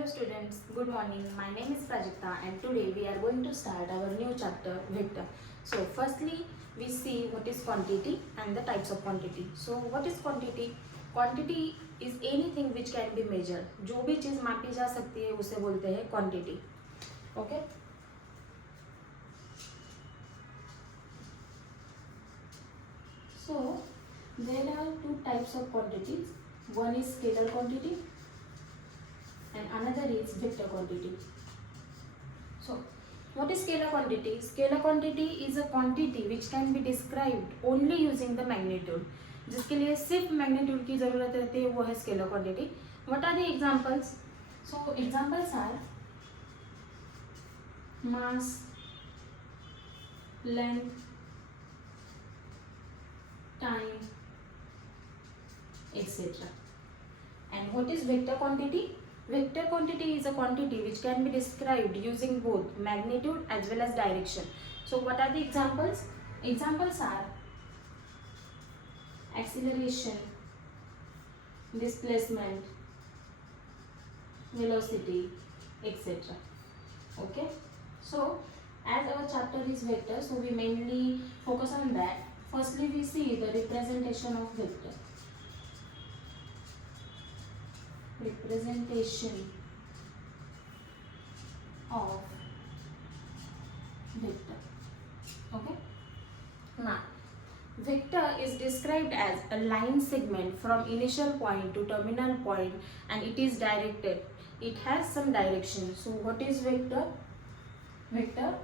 Hello students, good morning. My name is Prajakta and today we are going to start our new chapter vector. So firstly we see what is quantity and the types of quantity. So what is quantity? Quantity is anything which can be measured. जो भी चीज मापी जा सकती है उसे बोलते हैं quantity. Okay? So there are two types of quantities. One is scalar quantity and another is vector quantity. So, what is scalar quantity? Scalar quantity is a quantity which can be described only using the magnitude. जिसके लिए सिर्फ magnitude की जरूरत रहती है वो है scalar quantity. What are the examples? So, examples are mass, length, time, etc. And what is vector quantity? Vector quantity is a quantity which can be described using both magnitude as well as direction. So what are the examples? Examples are acceleration, displacement, velocity, etc. Okay. So as our chapter is vector, so we mainly focus on that. Firstly we see the representation of vector. Representation of vector. Okay. Now, vector is described as a line segment from initial point to terminal point and it is directed. It has some direction. So, what is vector? Vector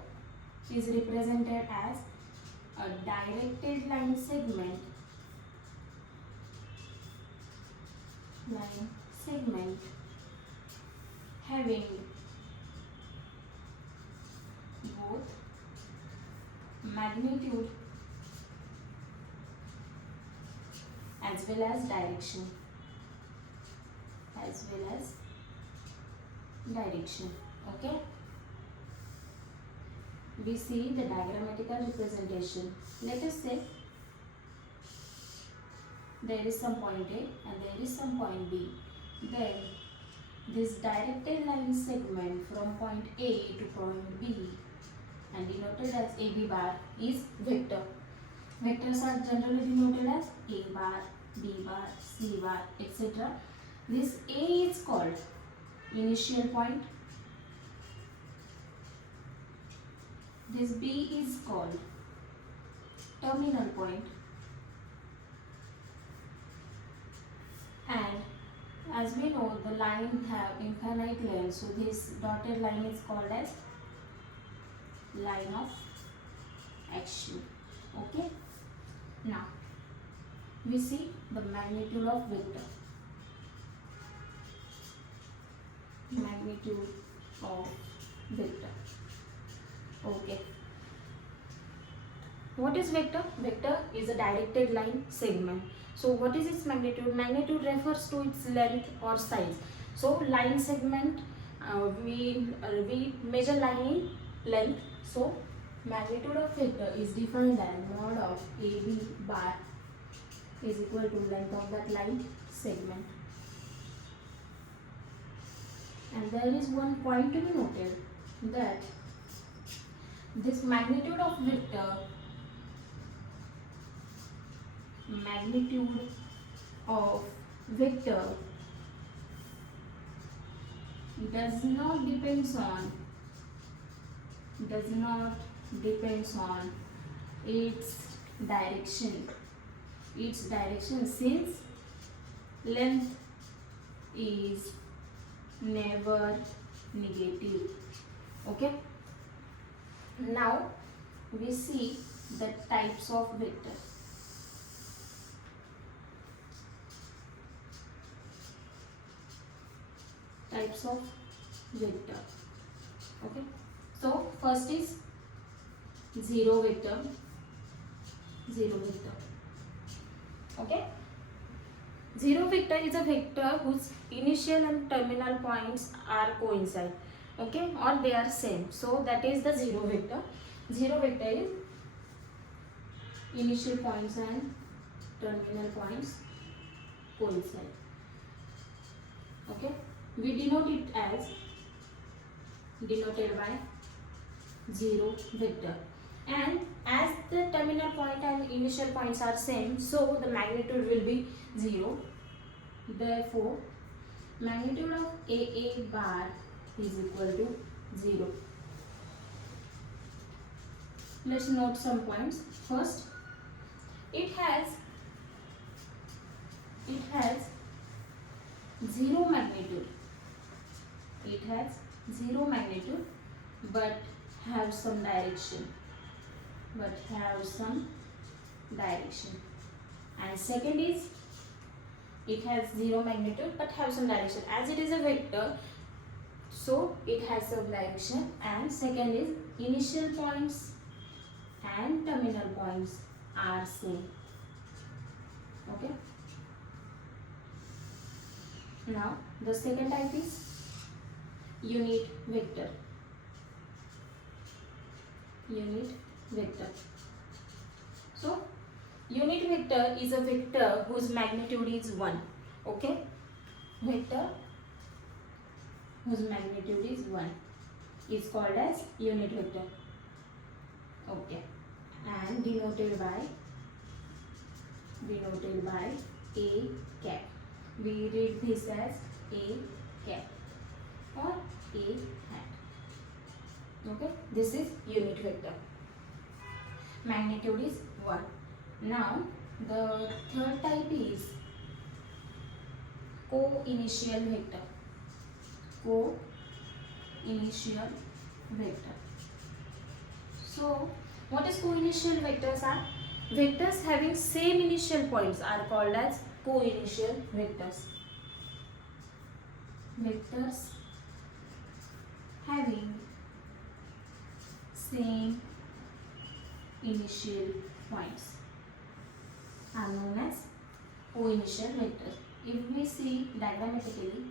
is represented as a directed line segment. Having both magnitude as well as direction. Okay. We see the diagrammatical representation. Let us say there is some point A and there is some point B. Then this directed line segment from point A to point B and denoted as AB bar is vector. Vectors are generally denoted as A bar, B bar, C bar, etc. This A is called initial point. This B is called terminal point. And as we know, the line have infinite length, so this dotted line is called as line of action. Okay. Now we see the magnitude of vector. Magnitude of vector. Okay. What is vector? Vector is a directed line segment. So what is its magnitude? Magnitude refers to its length or size. So line segment, we measure line in length. So magnitude of vector is defined as mod of AB bar is equal to length of that line segment. And there is one point to be noted that this magnitude of vector does not depends on its direction. Since length is never negative. Okay. Now we see the types of vector. Types of vector. Okay. So first is zero vector. Okay. Zero vector is a vector whose initial and terminal points are coincide. Okay, or they are same. So that is the zero vector. Zero vector is initial points and terminal points coincide. Okay. we denote it as denoted by 0 vector, and as the terminal point and initial points are same, so the magnitude will be 0. Therefore magnitude of AA bar is equal to 0. Let's note some points. First, it has 0 magnitude. It has 0 magnitude but have some direction. And second is, it has 0 magnitude but have some direction. As it is a vector, so it has some direction. And second is, initial points and terminal points are same. Okay. Now the second type is unit vector. So unit vector is a vector whose magnitude is 1. Okay. Vector whose magnitude is 1 is called as unit vector. Okay. And denoted by A cap. We read this as A cap or A hat. Okay. This is unit vector. Magnitude is 1. Now the third type is co-initial vector. So what is co-initial vectors are? Vectors having same initial points are called as co-initial vectors. Vectors having same initial points are known as co-initial vectors. If we see diagrammatically,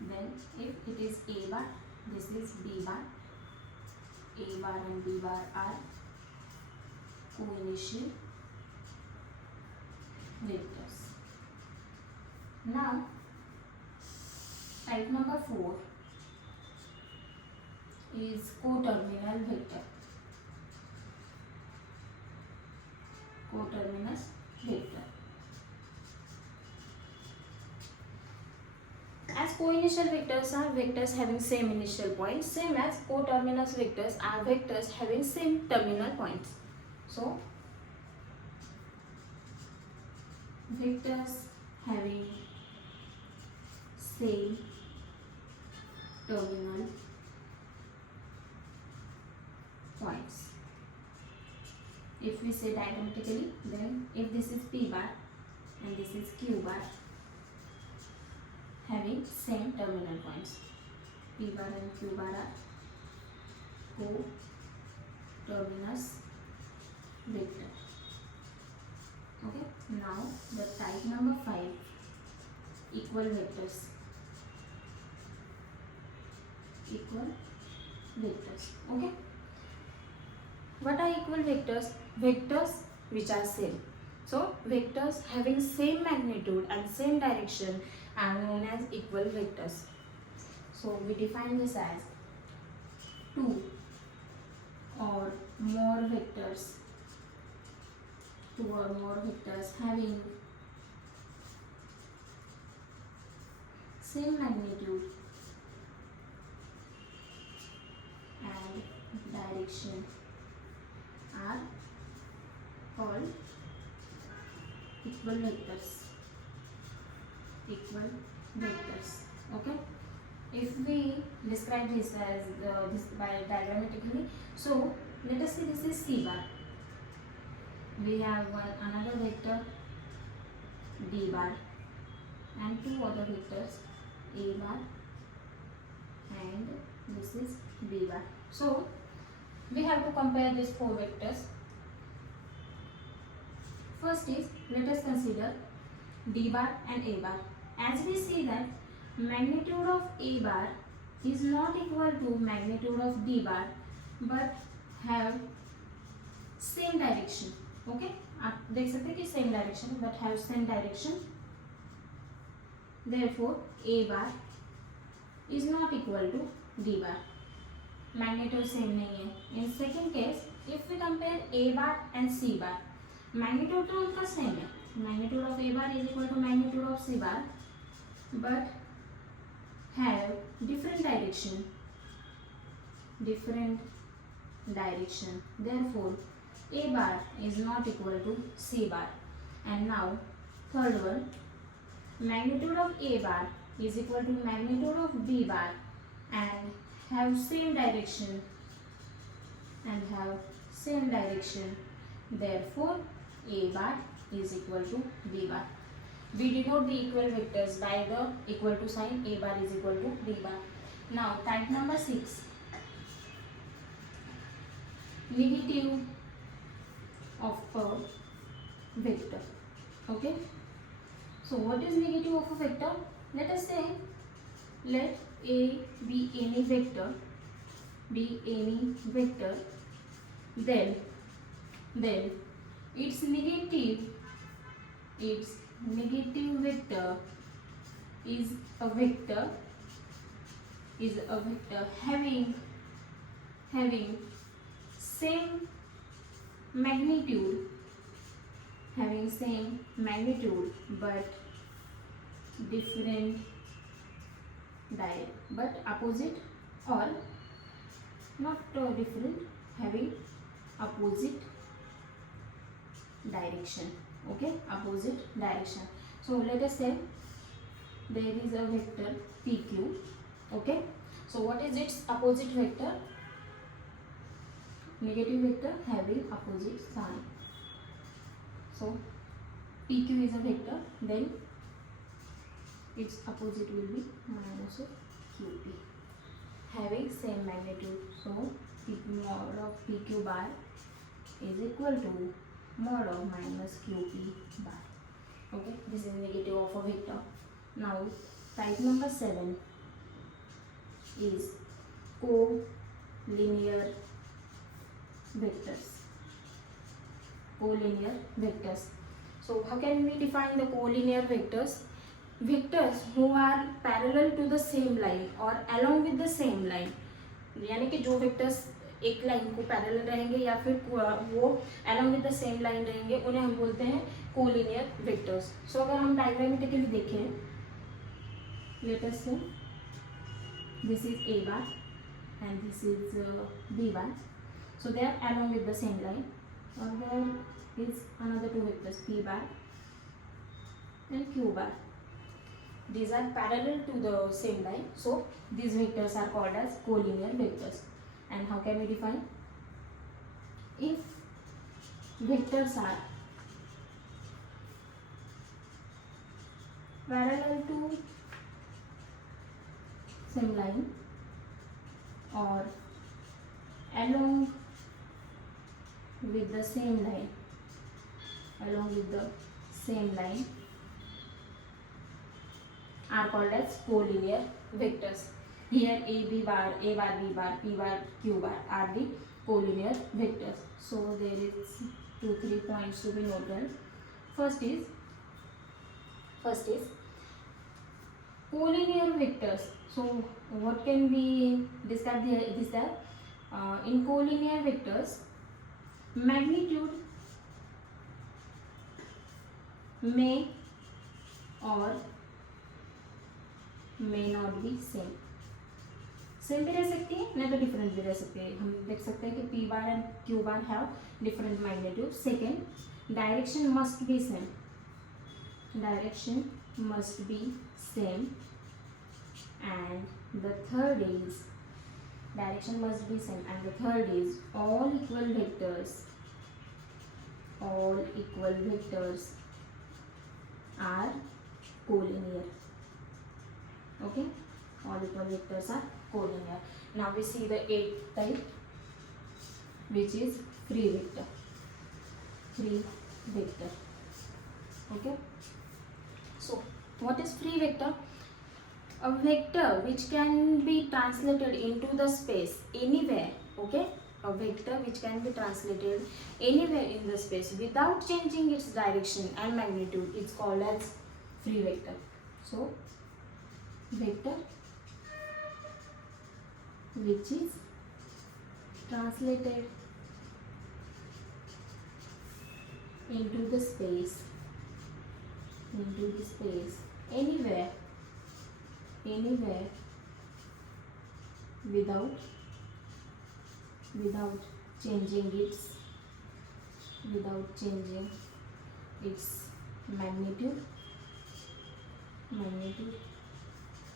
then if it is A bar, this is B bar. A bar and B bar are co-initial vectors. Now type number 4 is coterminal vector. Coterminous vector. As co-initial vectors are vectors having same initial points, same as coterminous vectors are vectors having same terminal points. So vectors having same terminal points. If we say diagrammatically, then if this is P bar and this is Q bar, having same terminal points, P bar and Q bar are co-terminus vector. Okay. Now the type number 5, equal vectors. Okay. What are equal vectors? Vectors which are same. So vectors having same magnitude and same direction are known as equal vectors. So we define this as 2 or more vectors. 2 or more vectors having same magnitude and direction are called equal vectors. Okay. If we describe this as this by diagrammatically, so let us see, this is C bar. We have another vector D bar and 2 other vectors A bar and this is B bar. So we have to compare these 4 vectors. First is, let us consider D bar and A bar. As we see that magnitude of A bar is not equal to magnitude of D bar but have same direction. Okay, आप देख सकते हैं कि same direction but have same direction. Therefore A bar is not equal to d bar. Magnitude same नहीं है. In second case, if we compare a bar and c bar, magnitude तो उनका same है. Magnitude of a bar is equal to magnitude of c bar, but have different direction. Therefore, a bar is not equal to c bar. And now, third one, magnitude of a bar is equal to magnitude of b bar and have same direction. Therefore, a bar is equal to b bar. We denote the equal vectors by the equal to sign. A bar is equal to b bar. Now, type number 6. Negative of a vector. Okay. So, what is negative of a vector? Let us say, let A be any vector. Then its negative vector is a vector having same magnitude but different but opposite, or not different, having opposite direction. Okay, opposite direction. So let us say there is a vector PQ. Okay, so what is its opposite vector? Negative vector having opposite sign. So PQ is a vector, then its opposite will be minus of QP, having same magnitude. So mod of PQ bar is equal to mod of minus QP bar. Okay, this is negative of a vector. Now type number 7 is collinear vectors. So how can we define the collinear vectors? Vectors who are parallel to the same line or along with the same line. यानी कि जो vectors एक line को parallel रहेंगे या फिर वो along with the same line रहेंगे, उन्हें हम बोलते हैं collinear vectors. So अगर हम diagrammatically देखें, let us say this is A bar and this is B bar. So they are along with the same line. Or there is another two vectors P bar and Q bar. These are parallel to the same line. So these vectors are called as collinear vectors. And how can we define? If vectors are parallel to same line or along with the same line, are called as collinear vectors. Here A bar, B bar, P bar, Q bar are the collinear vectors. So there is 2-3 points to be noted. First is collinear vectors. So what can we describe here is that in collinear vectors, magnitude may or may not be same भी रह सकती है, नहीं तो different भी रह सकती है. हम देख सकते हैं कि P bar and Q bar have different magnitude. Second, direction must be same. And the third is direction must be same. And the third is all equal vectors are collinear. Okay, all equal vectors are collinear. Now we see the 8th type, which is free vector. Okay, so what is free vector? A vector which can be translated into the space anywhere. Okay, a vector which can be translated anywhere in the space without changing its direction and magnitude is called as free vector. So vector which is translated into the space anywhere without changing its magnitude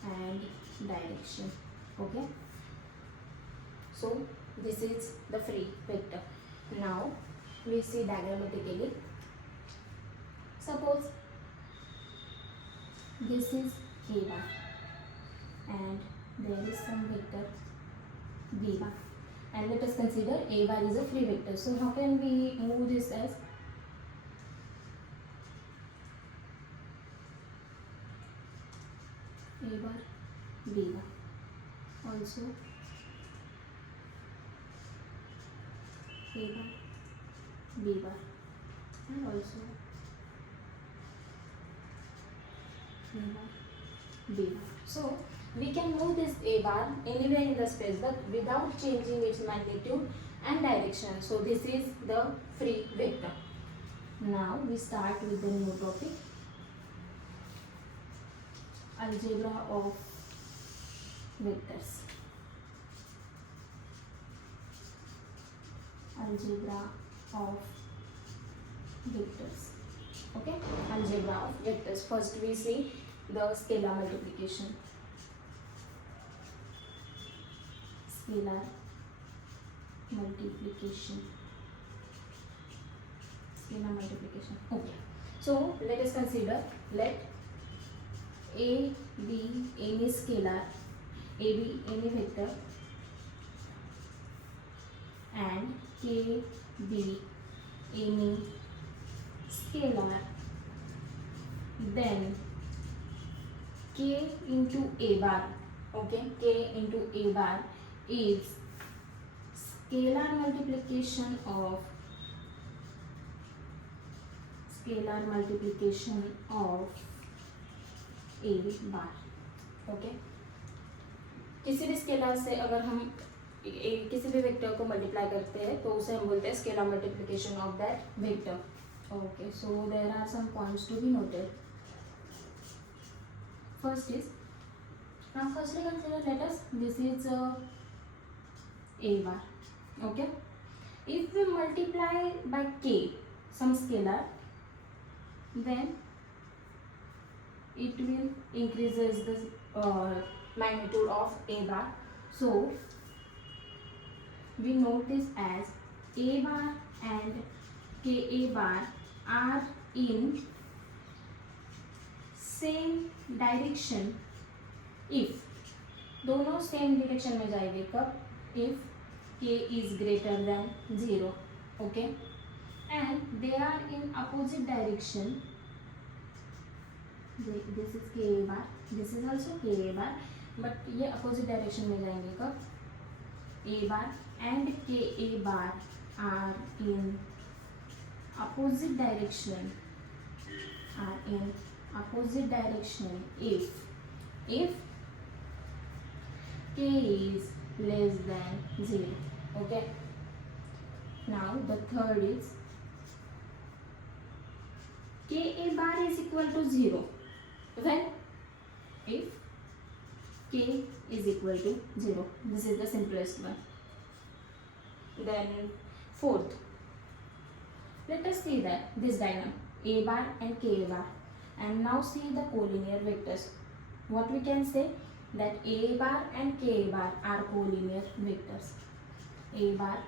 and direction. Okay, so this is the free vector. Now we see diagrammatically. Suppose this is a bar and there is some vector b bar, and let us consider a bar is a free vector. So how can we move this as a bar b bar, also a bar b bar, and also a bar b bar. So we can move this a bar anywhere in the space but without changing its magnitude and direction. So this is the free vector. Now we start with the new topic, algebra of vectors. Algebra of vectors. Okay, algebra of vectors. First we see the scalar multiplication. Scalar multiplication. Okay, so let us consider, let a be any scalar, a be any vector, and k be any scalar, then k into a bar, okay, k into a bar is scalar multiplication of a bar. okay, किसी भी scalar से अगर हम किसी भी vector को multiply करते हैं तो उसे हम बोलते हैं scalar multiplication of that vector. Okay, so there are some points to be noted. First is, now firstly consider, let us, this is a bar. Okay, if we multiply by k some scalar, then it will increases the magnitude of a bar. So we note this as a bar and ka bar are in same direction if दोनों same direction में जाएंगे. कब? if k is greater than 0. okay, and they are in opposite direction. This is ka bar, this is also ka bar, but ये opposite direction में जाएंगे. कब? a bar and ka bar are in opposite direction if k is less than 0. okay, now the third is ka bar is equal to 0 when if k is equal to 0. This is the simplest one. Then fourth, let us see that this diagram a bar and k bar, and now see the collinear vectors. What we can say, that a bar and k bar are collinear vectors. A bar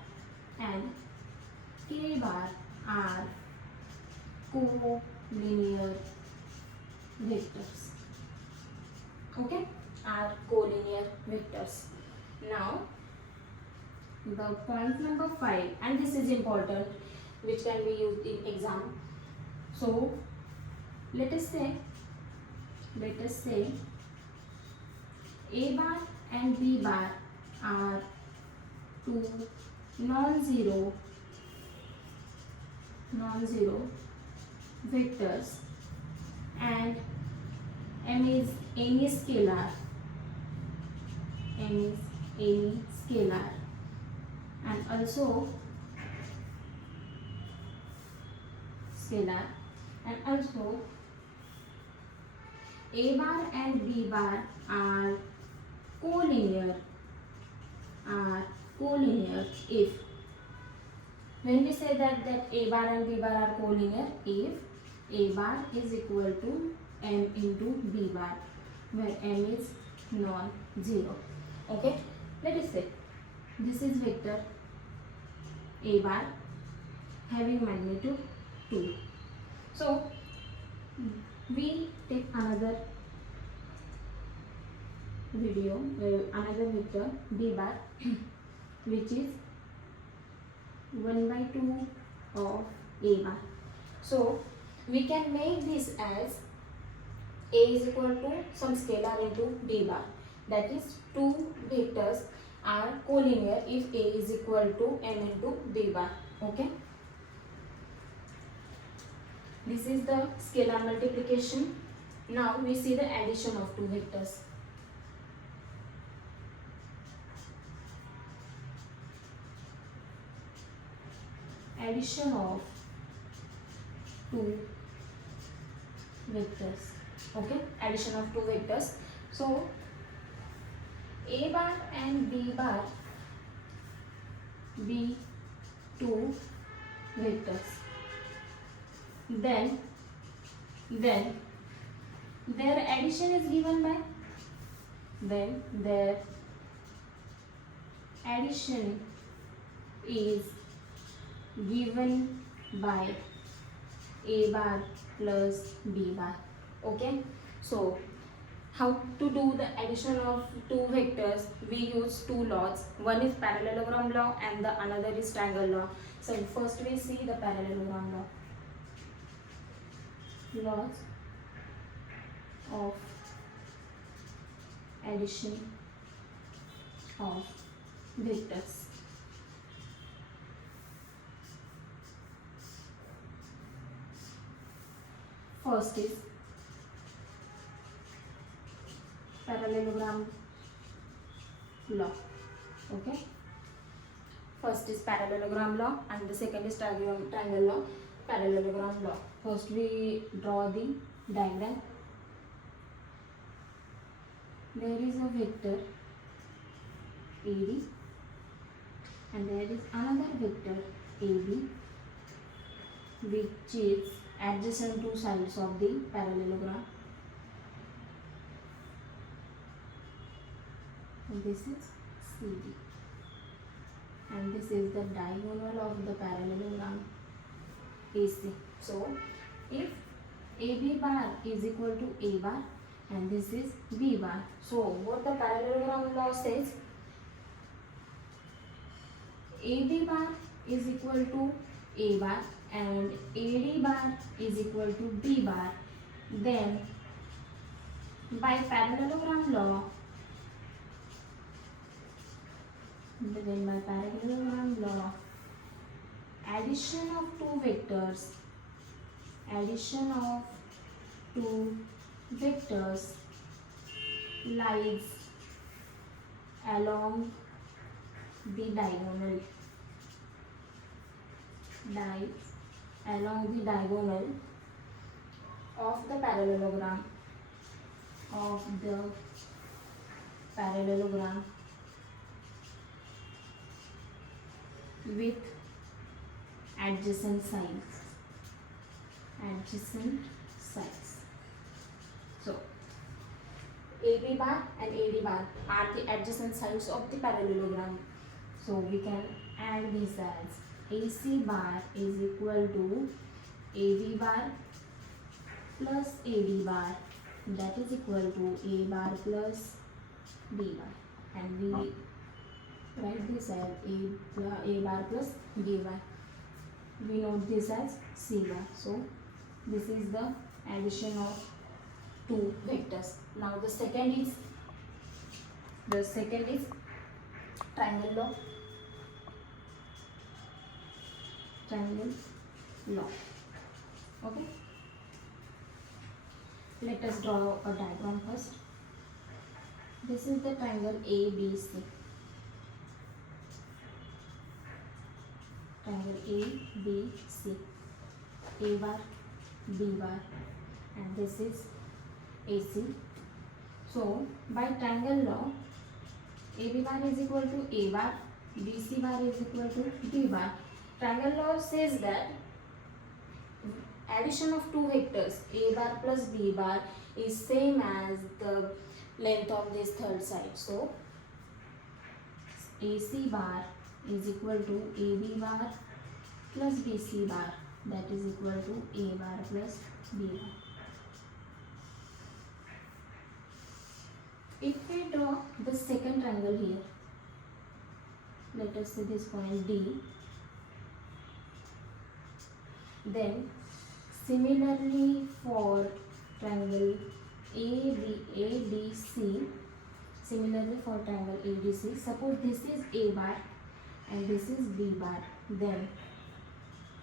and k bar are collinear vectors. Okay, are collinear vectors. Now the point number 5, and this is important, which can be used in exam. So let us say a bar and b bar are two non-zero vectors, and m is any scalar, m is any scalar, and also scalar, and also a bar and b bar are collinear, if, when we say that a bar and b bar are collinear, if a bar is equal to m into b bar, where m is non-zero. Okay, let us say this is vector a bar having magnitude 2. So we take another another vector b bar which is 1 by 2 of a bar. So we can make this as a is equal to some scalar into b bar, that is two vectors are collinear if a is equal to m into b bar. Okay, this is the scalar multiplication. Now we see the addition of two vectors. Addition of two vectors. Okay, addition of two vectors. So a bar and b bar be two vectors. Then their addition is given by, then their addition is given by a bar plus b bar. Okay, so how to do the addition of two vectors? We use two laws. One is parallelogram law and the another is triangle law. So first we see the parallelogram law. Laws of addition of vectors. First is parallelogram law. Okay, first is parallelogram law and the second is triangle law. Parallelogram law. First we draw the diagram. There is a vector AD and there is another vector AB which is adjacent to sides of the parallelogram. And this is CD and this is the diagonal of the parallelogram AC. So if AB bar is equal to A bar and this is B bar, so what the parallelogram law says, AB bar is equal to A bar and AD bar is equal to B bar, then by parallelogram law, addition of two vectors lies along the diagonal, of the parallelogram with adjacent sides. So AB bar and AD bar are the adjacent sides of the parallelogram. So we can add this as AC bar is equal to AB bar plus AD bar, that is equal to A bar plus B bar, and we write this as A bar plus B bar. We note this as C bar. So this is the addition of two vectors. Now the second is triangle law. Okay, let us draw a diagram first. This is the triangle ABC. triangle A, B, C, A bar, B bar, and this is AC. So by triangle law, AB bar is equal to A bar, BC bar is equal to B bar. Triangle law says that addition of two vectors A bar plus B bar is same as the length of this third side. So AC bar is equal to AB bar plus BC bar, that is equal to A bar plus B bar. If we draw the second triangle here, let us say this point D, then similarly for triangle ADC, similarly for triangle ADC, suppose this is A bar and this is B bar, then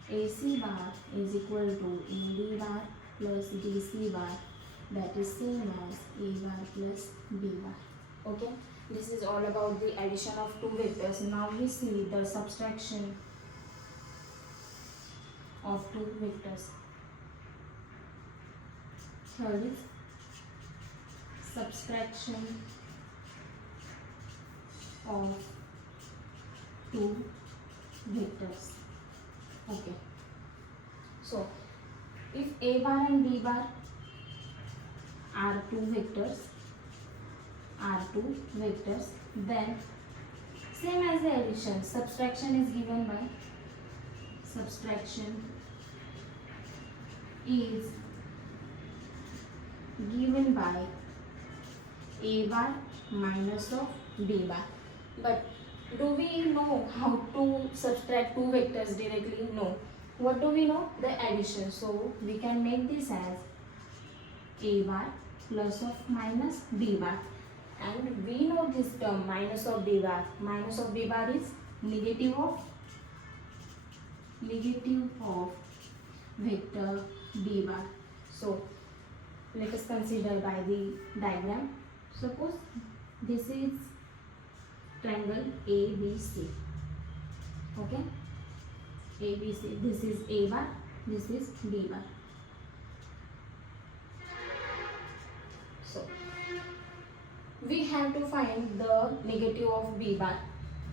AC bar is equal to AB bar plus DC bar, that is same as A bar plus B bar. Okay, this is all about the addition of two vectors. Now we see the subtraction of two vectors. Third is subtraction of two vectors. Okay, so if A bar and B bar are two vectors, then same as the addition, subtraction is given by A bar minus of B bar. But do we know how to subtract two vectors directly? No. What do we know? The addition. So we can make this as A bar plus of minus B bar. And we know this term minus of B bar. Minus of B bar is negative of vector B bar. So let us consider by the diagram. Suppose this is triangle ABC. Okay, ABC. This is A bar, this is B bar. So we have to find the negative of B bar.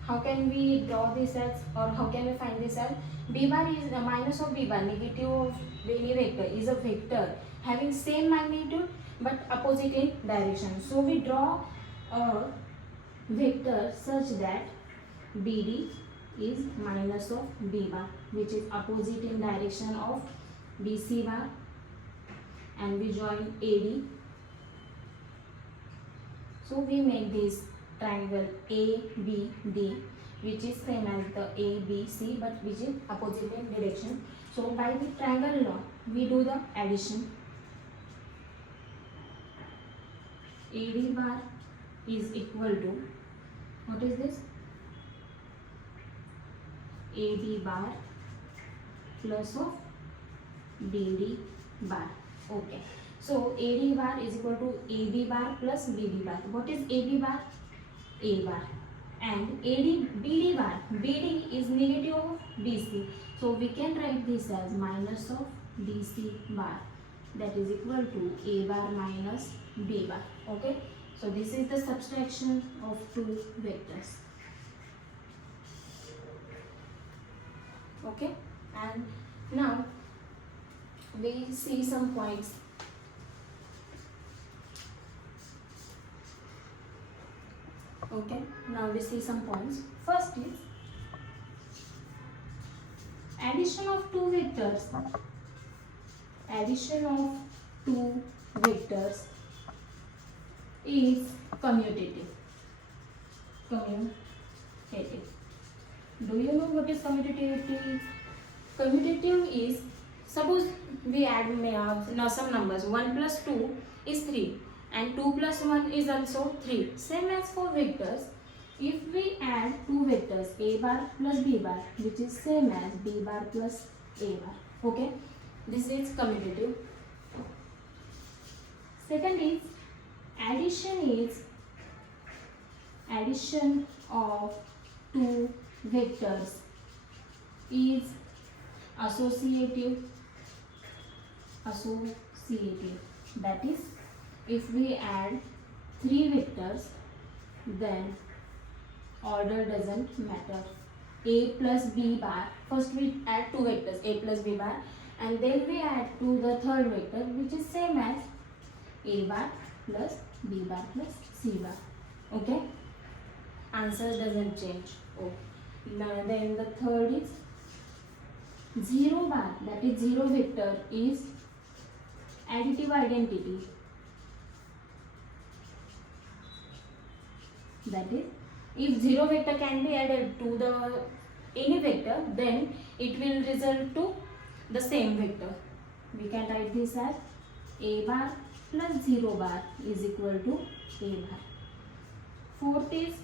How can we draw this as, or how can we find this as? B bar is the minus of B bar. Negative of any vector is a vector having same magnitude but opposite in direction. So we draw a vector such that BD is minus of B bar, which is opposite in direction of BC bar, and we join AD. So we make this triangle ABD, which is same as the ABC but which is opposite in direction. So by the triangle law, we do the addition. AD bar is equal to, what is this? AB bar plus of BD bar. Okay. So AD bar is equal to AB bar plus BD bar. What is AB bar? A bar. And BD bar. BD is negative of BC. So we can write this as minus of BC bar. That is equal to A bar minus B bar. Okay. So this is the subtraction of two vectors. Okay. And now we see some points. Okay, now we see some points. First is addition of two vectors. Addition of two vectors is commutative. Commutative. Do you know what is commutative? Commutative is, suppose we add now some numbers. 1 plus 2 is 3. And 2 plus 1 is also 3. Same as for vectors, if we add two vectors A bar plus B bar, which is same as B bar plus A bar. Okay, this is commutative. Second is addition of two vectors is associative. Associative, that is, if we add three vectors, then order doesn't matter. A plus b bar, first we add two vectors a plus b bar, and then we add to the third vector, which is same as a bar plus b bar plus c bar. Okay, answer doesn't change. Oh, now then the third is 0 bar, that is 0 vector is additive identity. That is, if 0 vector can be added to the any vector, then it will result to the same vector. We can write this as a bar plus 0 bar is equal to a bar. Fourth is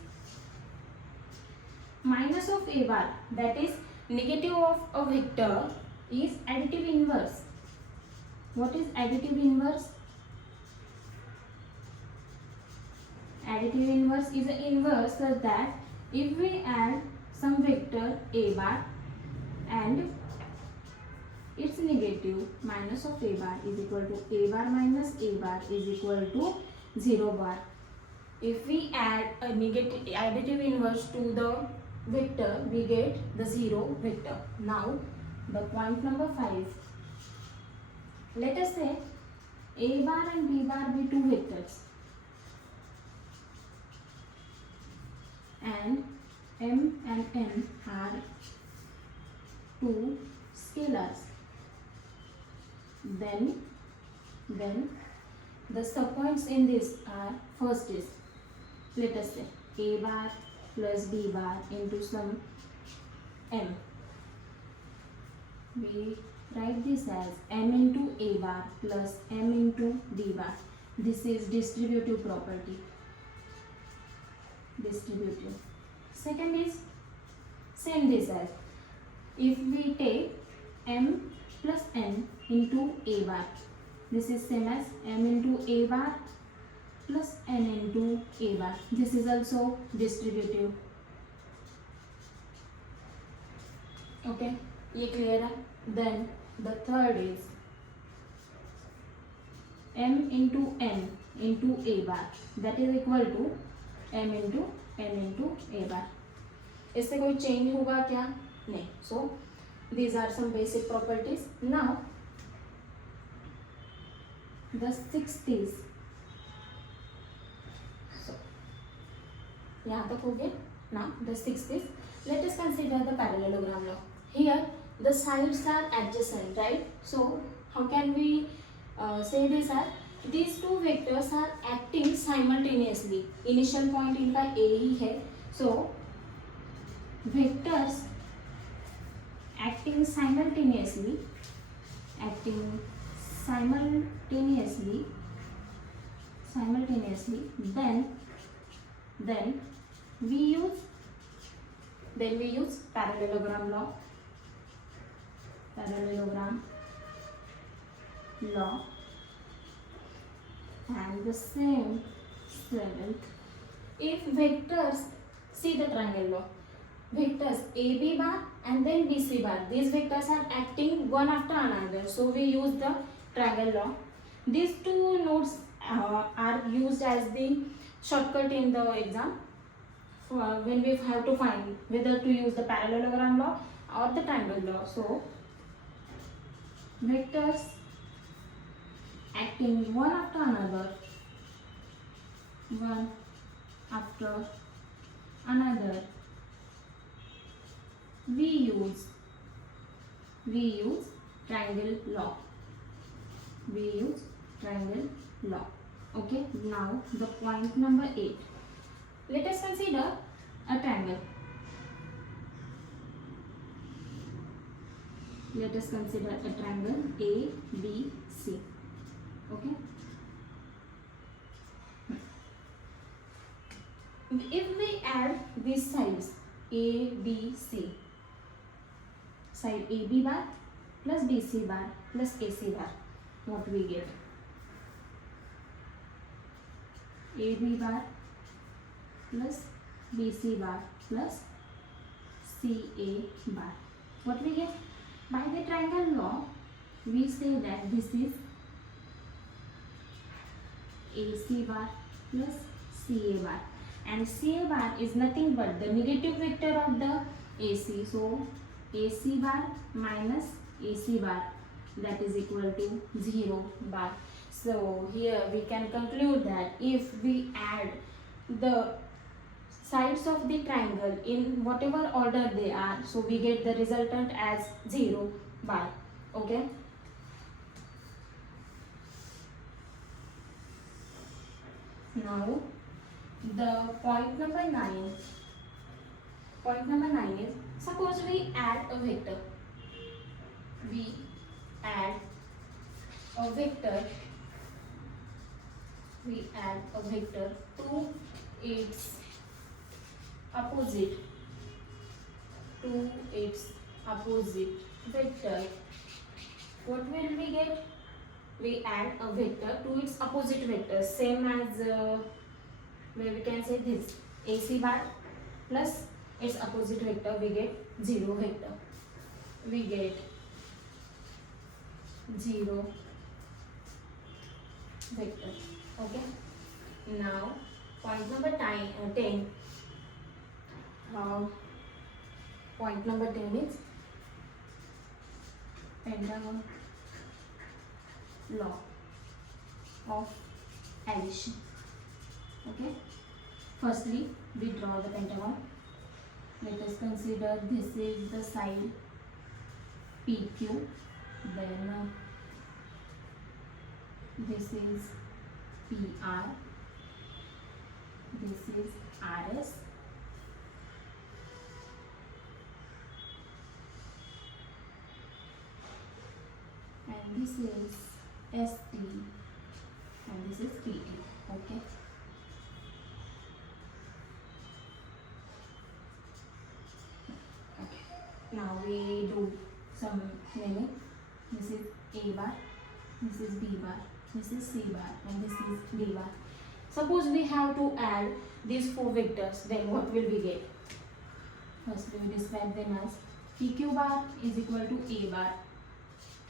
minus of a bar, that is negative of a vector is additive inverse. What is additive inverse? Additive inverse is an inverse such that if we add some vector a bar and its negative, minus of a bar is equal to a bar minus a bar is equal to 0 bar. If we add a negative additive inverse to the vector, we get the 0 vector. Now the point number 5. Let us say a bar and b bar be two vectors, and m and n are two scalars. Then the subpoints in this are, first is, let us say a bar plus b bar into some m. We write this as m into a bar plus m into b bar. This is distributive property. Distributive. Second is same this as, if we take m plus n into a bar, this is same as m into a bar plus n into a bar. This is also distributive. Okay, ये clear है? Then the third is m into n into a bar, that is equal to m into n into a bar. इससे कोई change होगा क्या? नहीं. So these are some basic properties. Now the sixth is, so यहाँ तक हो गया. Now the sixth is, let us consider the parallelogram law. Here the sides are adjacent, right? So how can we say this as, these two vectors are acting simultaneously. Initial point इनका a ही है. So vectors acting simultaneously, then we use parallelogram law. And the same seventh, if vectors, see the triangle law, vectors AB bar and then BC bar, these vectors are acting one after another, so we use the triangle law. These two nodes are used as the shortcut in the exam when we have to find whether to use the parallelogram law or the triangle law. So vectors acting one after another, we use triangle law. Okay, now the point number 8. Let us consider a triangle. Let us consider a triangle ABC. Okay. If we add these sides A, B, C, side AB bar plus BC bar plus AC bar, what we get? AB bar plus BC bar plus CA bar. What we get? By the triangle law, we say that this is AC bar plus CA bar, and CA bar is nothing but the negative vector of the AC. So AC bar minus AC bar, that is equal to 0 bar. So here we can conclude that if we add the sides of the triangle in whatever order they are, so we get the resultant as 0 bar. Okay. Now the point number 9 is, suppose we add a vector. We add a vector to its opposite vector. What will we get? We add a vector to its opposite vector, same as where we can say this AC bar plus its opposite vector, we get 0 vector. We get 0 vector. Okay. Now point number 10. Point number 10 is pentagon law of addition. Okay. Firstly, we draw the pentagon. Let us consider this is the side PQ, then this is PR, this is RS, and this is ST, and this is PT. Okay. Now we do some naming. This is A bar, this is B bar, this is C bar, and this is D bar. Suppose we have to add these 4 vectors, then what will we get? First we will describe them as PQ bar is equal to A bar,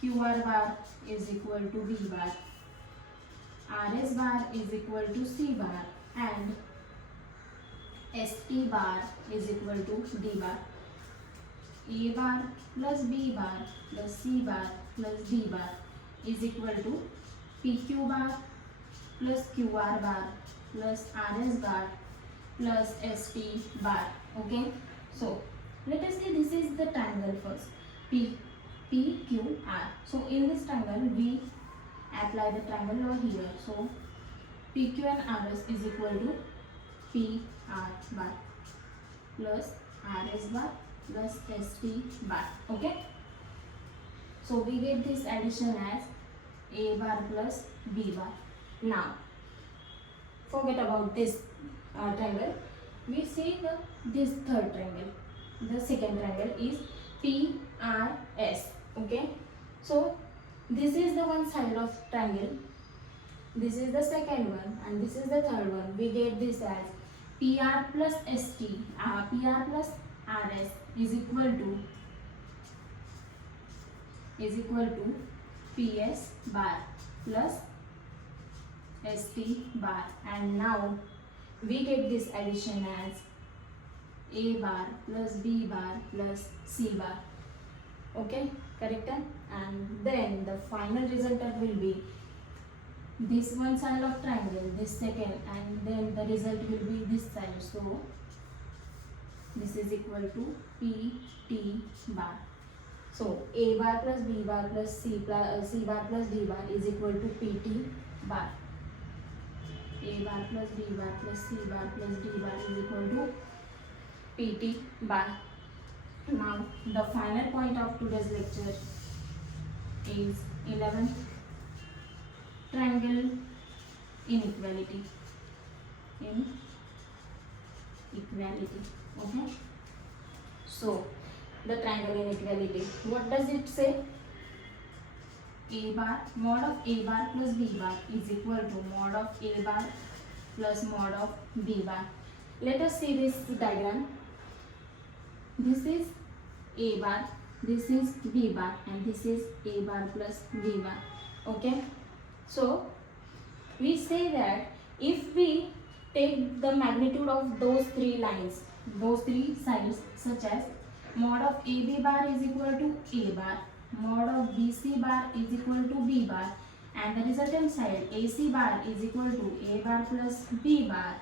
QR bar is equal to B bar, RS bar is equal to C bar, and ST bar is equal to D bar. A bar plus B bar plus C bar plus D bar is equal to PQ bar plus QR bar plus RS bar plus ST bar. Okay. So let us see, this is the triangle first, PQR. So in this triangle we apply the triangle law here. So PQ and RS is equal to PR bar plus RS bar plus ST bar. Okay. So we get this addition as A bar plus B bar. Now forget about this triangle. We see this third triangle. The second triangle is PRS. Okay. So this is the one side of triangle. This is the second one, and this is the third one. We get this as PR plus ST, PR plus RS is equal to PS bar plus ST bar, and now we get this addition as A bar plus B bar plus C bar. Okay, correct? And then the final resultant will be this one side of triangle, this second, and then the result will be this side. So this is equal to PT bar. So A bar plus B bar plus C bar plus D bar is equal to PT bar. A bar plus B bar plus C bar plus D bar is equal to PT bar. Now the final point of today's lecture is 11, triangle inequality. Okay. So the triangle inequality, what does it say? A bar, mod of A bar plus B bar is equal to mod of A bar plus mod of B bar. Let us see this diagram. This is A bar this is b bar and this is a bar plus b bar. Okay, so we say that if we take the magnitude of those three lines, those three sides, such as mod of AB bar is equal to A bar, mod of BC bar is equal to B bar, and the resultant side AC bar is equal to A bar plus B bar,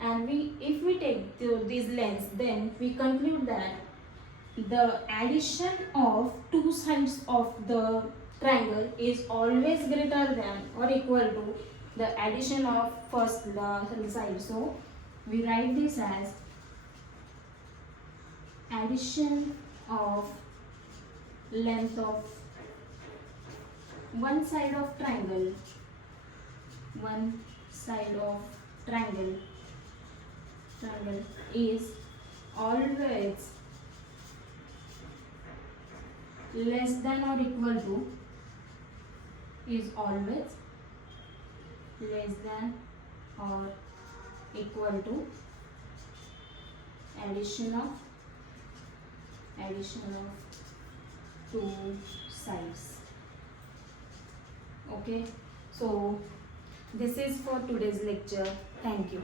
and if we take these lengths, then we conclude that the addition of two sides of the triangle is always greater than or equal to the addition of first side. So we write this as addition of length of one side of triangle, one side of triangle is always less than or equal to, is always less than or equal to addition of two sides. Okay, so this is for today's lecture. Thank you.